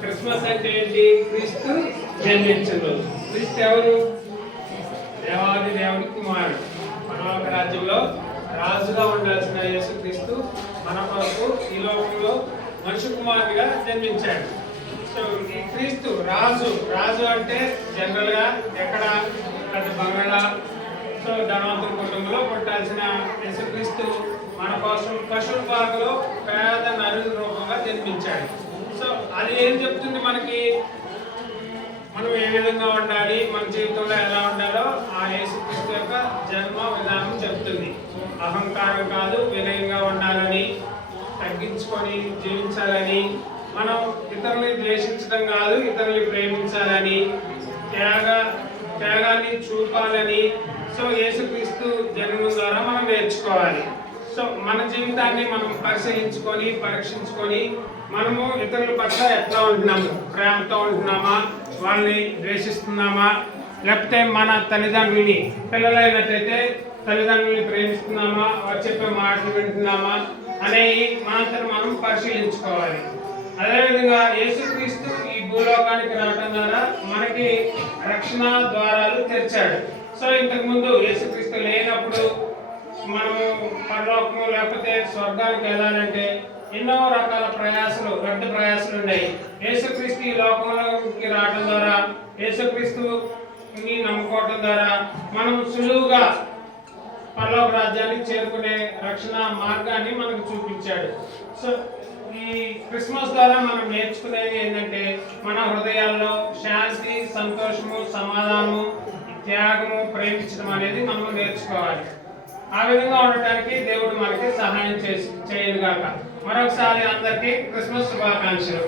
Christmas అంటే ఏంటి? క్రీస్తు జన్మించిన రోజు. క్రీస్తు ఎవరు? దేవాది దేవుడి కుమారుడు. పరలోక రాజ్యంలో రాజుగా ఉండాల్సిన యేసుక్రీస్తు మన కొరకు ఈ లోకంలో మనిషి కుమారుడిగా జన్మించాడు. సో ఈ క్రీస్తు రాజు. రాజు అంటే జనరల్ గా ఎక్కడ పెద్ద బంగాళా, సో ధనవంతుల కుటుంబంలో పుట్టాల్సిన యేసుక్రీస్తు మన కోసం పశువుల పాకలో పేద నరుడి రూపంగా జన్మించాడు. సో అది ఏం చెప్తుంది మనకి? మనం ఏ విధంగా ఉండాలి, మన జీవితంలో ఎలా ఉండాలో ఆ యేసుక్రీస్తు యొక్క జన్మ విధానం చెప్తుంది. అహంకారం కాదు, వినయంగా ఉండాలని, తగ్గించుకొని జీవించాలని, మనం ఇతరుల్ని ద్వేషించడం కాదు, ఇతరుల్ని ప్రేమించాలని, త్యాగాన్ని చూపాలని. సో యేసుక్రీస్తు జన్మం ద్వారా మనం నేర్చుకోవాలి. సో మన జీవితాన్ని మనం పరిశీలించుకొని పరీక్షించుకొని మనము ఇతరుల పట్ల ఎట్లా ఉంటున్నాము? ప్రేమతో ఉంటున్నామా? వాళ్ళని ద్వేషిస్తున్నామా? లేకపోతే మన తల్లిదండ్రులని, పిల్లలైనట్లయితే తల్లిదండ్రులని ప్రేమిస్తున్నామా? వారు చెప్పే మాటలు వింటున్నామా అనేవి మనంతట మనం పరిశీలించుకోవాలి. అదేవిధంగా యేసుక్రీస్తు ఈ భూలోకానికి రావడం ద్వారా మనకి రక్షణ ద్వారాలు తెరిచాడు. సో ఇంతకుముందు యేసుక్రీస్తు లేనప్పుడు మనము పరలోకము లేకపోతే స్వర్గానికి వెళ్ళాలంటే ఎన్నో రకాల ప్రయాసాలు, వ్యర్థ ప్రయాసాలు ఉన్నాయి. యేసుక్రీస్తు ఈ లోకంలోకి రావడం ద్వారా, యేసుక్రీస్తుని నమ్ముకోవడం ద్వారా మనం సులువుగా పరలోక రాజ్యానికి చేరుకునే రక్షణ మార్గాన్ని మనకు చూపించాడు. సో ఈ క్రిస్మస్ ద్వారా మనం నేర్చుకునేది ఏంటంటే మన హృదయాల్లో శాంతి, సంతోషము, సమాధానము, త్యాగము, ప్రేమించడం అనేది మనం నేర్చుకోవాలి. ఆ విధంగా ఉండటానికి దేవుడు మనకి సహాయం చేయను గాక. మరొకసారి అందరికీ క్రిస్మస్ శుభాకాంక్షలు.